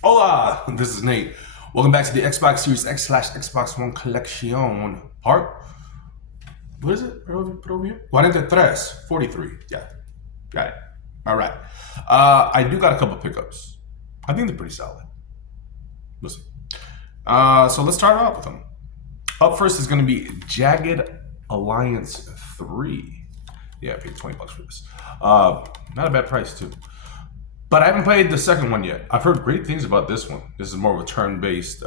Hola, this is Nate. Welcome back to the Xbox Series X slash Xbox One Collection part. What is it? Put over here? 43. Yeah, got it. All right. I do got a couple pickups. I think they're pretty solid. We'll see. So let's start off with them. Up first is going to be Jagged Alliance 3. Yeah, I paid $20 for this. Not a bad price, too. But I haven't played the second one yet. I've heard great things about this one. This is more of a turn-based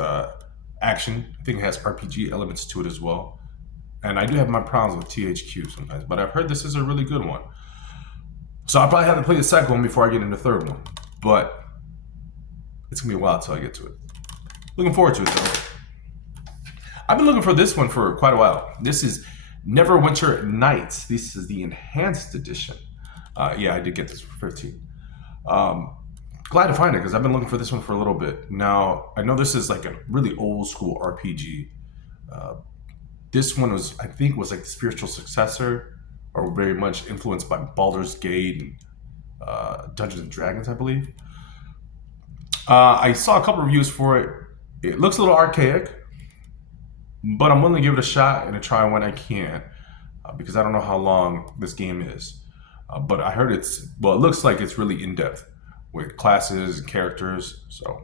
action. I think it has RPG elements to it as well. And I do have my problems with THQ sometimes, but I've heard this is a really good one. So I'll probably have to play the second one before I get into the third one. But it's going to be a while until I get to it. Looking forward to it, though. I've been looking for this one for quite a while. This is Neverwinter Nights. This is the enhanced edition. Yeah, I did get this for 15. Glad to find it because I've been looking for this one for a little bit. Now, I know this is like a really old school RPG. This one was, I think, was like the spiritual successor or very much influenced by Baldur's Gate and Dungeons and Dragons, I believe. I saw a couple reviews for it. It looks a little archaic, but I'm willing to give it a shot and a try when I can because I don't know how long this game is. But I heard it looks like it's really in-depth with classes and characters. So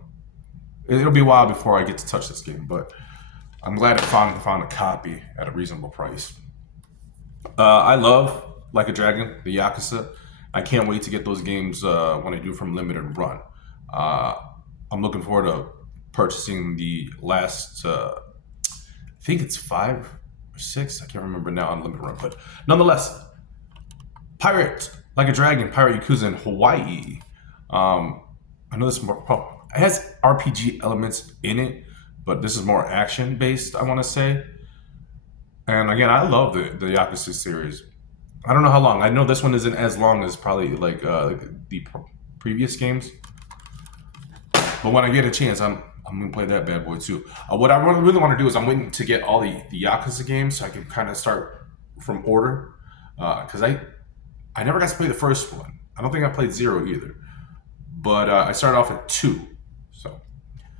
it'll be a while before I get to touch this game, but I'm glad I found a copy at a reasonable price. I love Like a Dragon, the Yakuza. I can't wait to get those games when I do from limited run. I'm looking forward to purchasing the last, I think it's 5 or 6. I can't remember now on limited run, but nonetheless, Pirate, Like a Dragon, Pirate Yakuza in Hawaii. I know this more, it has RPG elements in it, but this is more action based, I want to say. And again, I love the Yakuza series. I don't know how long. I know this one isn't as long as probably like the previous games. But when I get a chance, I'm gonna play that bad boy too. What I really want to do is I'm waiting to get all the Yakuza games so I can kind of start from order. Because I never got to play the first one. I don't think I played 0 either. But I started off at 2. So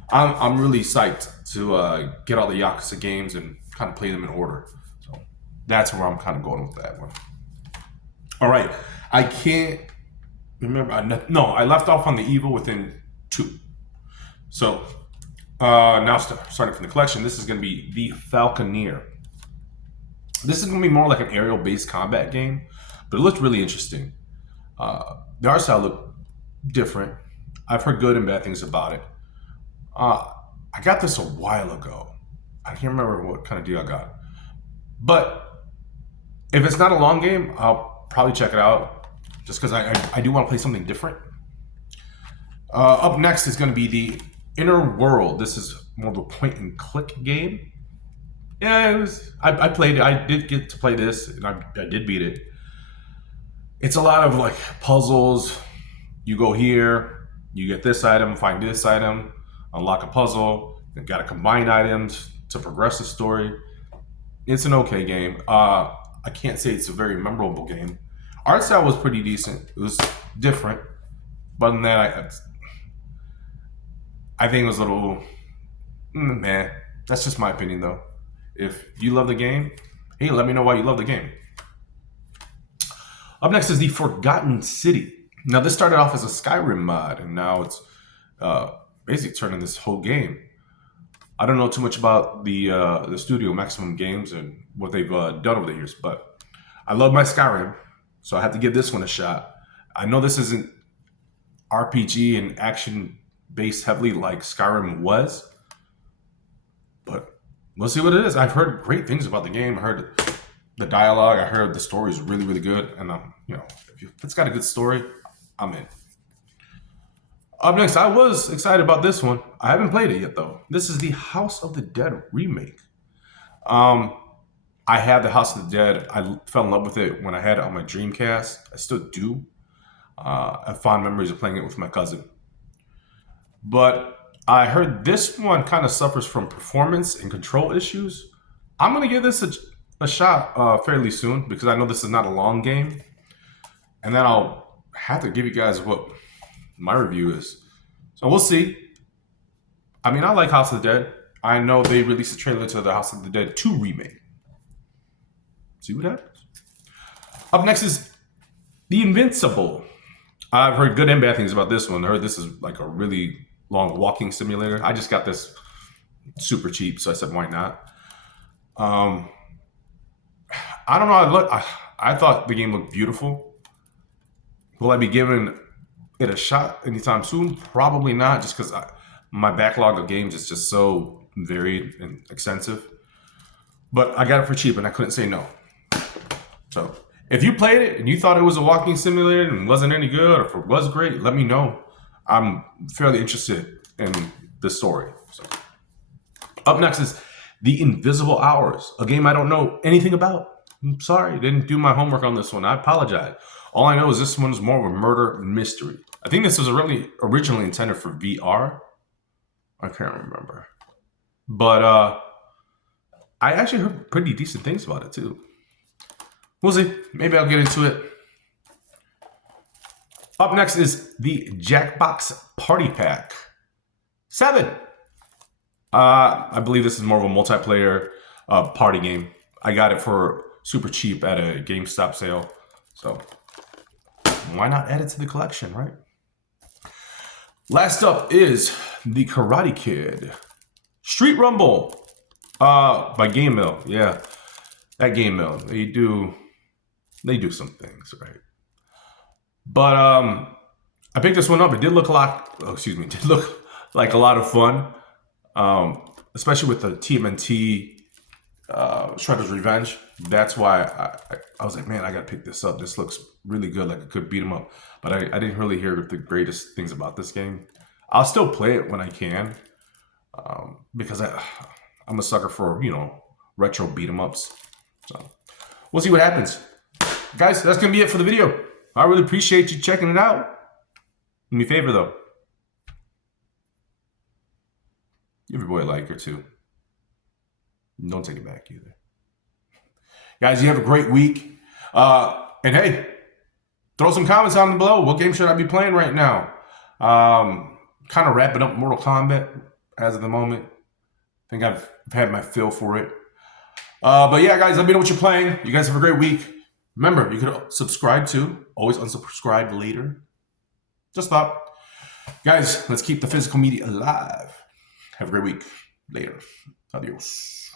I'm really psyched to get all the Yakuza games and kind of play them in order. So that's where I'm kind of going with that one. All right. I can't remember. No, I left off on the Evil Within 2. So now starting from the collection, this is going to be The Falconeer. This is going to be more like an aerial-based combat game, but it looked really interesting. The art style looked different. I've heard good and bad things about it. I got this a while ago. I can't remember what kind of deal I got. But if it's not a long game, I'll probably check it out just because I do want to play something different. Up next is going to be The Inner World. This is more of a point and click game. Yeah, it was. I played it. I did get to play this, and I did beat it. It's a lot of like puzzles. You go here, you get this item, find this item, unlock a puzzle. You got to combine items to progress the story. It's an okay game. I can't say it's a very memorable game. Art style was pretty decent. It was different, but than that, I think it was a little meh. That's just my opinion, though. If you love the game, hey, let me know why you love the game. Up next is The Forgotten City. Now, this started off as a Skyrim mod, and now it's basically turning this whole game. I don't know too much about the studio Maximum Games and what they've done over the years, but I love my Skyrim, so I have to give this one a shot. I know this isn't RPG and action based heavily like Skyrim was, but we'll see what it is. I've heard great things about the game. I heard the dialogue. I heard the story is really, really good, and if it's got a good story, I'm in. Up next, I was excited about this one. I haven't played it yet, though. This is the House of the Dead remake. I had the House of the Dead. I fell in love with it when I had it on my Dreamcast. I still do. I have fond memories of playing it with my cousin. But I heard this one kind of suffers from performance and control issues. I'm going to give this a shot fairly soon because I know this is not a long game. And then I'll have to give you guys what my review is. So we'll see. I mean, I like House of the Dead. I know they released a trailer to the House of the Dead 2 remake. See what happens. Up next is The Invincible. I've heard good and bad things about this one. I heard this is like a really long walking simulator. I just got this super cheap, so I said, why not? Um, I don't know. I thought the game looked beautiful. Will I be giving it a shot anytime soon? Probably not, just because my backlog of games is just so varied and extensive. But I got it for cheap, and I couldn't say no. So if you played it and you thought it was a walking simulator and wasn't any good, or if it was great, let me know. I'm fairly interested in the story. So up next is The Invisible Hours, a game I don't know anything about. I'm sorry, didn't do my homework on this one. I apologize. All I know is this one is more of a murder mystery. I think this was really originally intended for VR. I can't remember. But I actually heard pretty decent things about it too. We'll see. Maybe I'll get into it. Up next is the Jackbox Party Pack 7. I believe this is more of a multiplayer party game. I got it for super cheap at a GameStop sale. So why not add it to the collection, right? Last up is the Karate Kid Street Rumble by Game Mill. Yeah, that Game Mill. They do some things, right? But I picked this one up. It did look a lot. Oh, excuse me. It did look like a lot of fun, especially with the TMNT Shredder's Revenge. That's why I was like, man, I gotta pick this up. This looks really good. Like I could beat him up, but I didn't really hear the greatest things about this game. I'll still play it when I can, because I'm a sucker for retro beat 'em ups. So we'll see what happens, guys. That's gonna be it for the video. I really appreciate you checking it out. Do me a favor though, give your boy a like or two. Don't take it back either. Guys, you have a great week. And hey, throw some comments down below. What game should I be playing right now? Kind of wrapping up Mortal Kombat as of the moment. I think I've had my fill for it. But yeah, guys, let me know what you're playing. You guys have a great week. Remember, you can subscribe too. Always unsubscribe later. Just thought. Guys, let's keep the physical media alive. Have a great week. Later. Adios.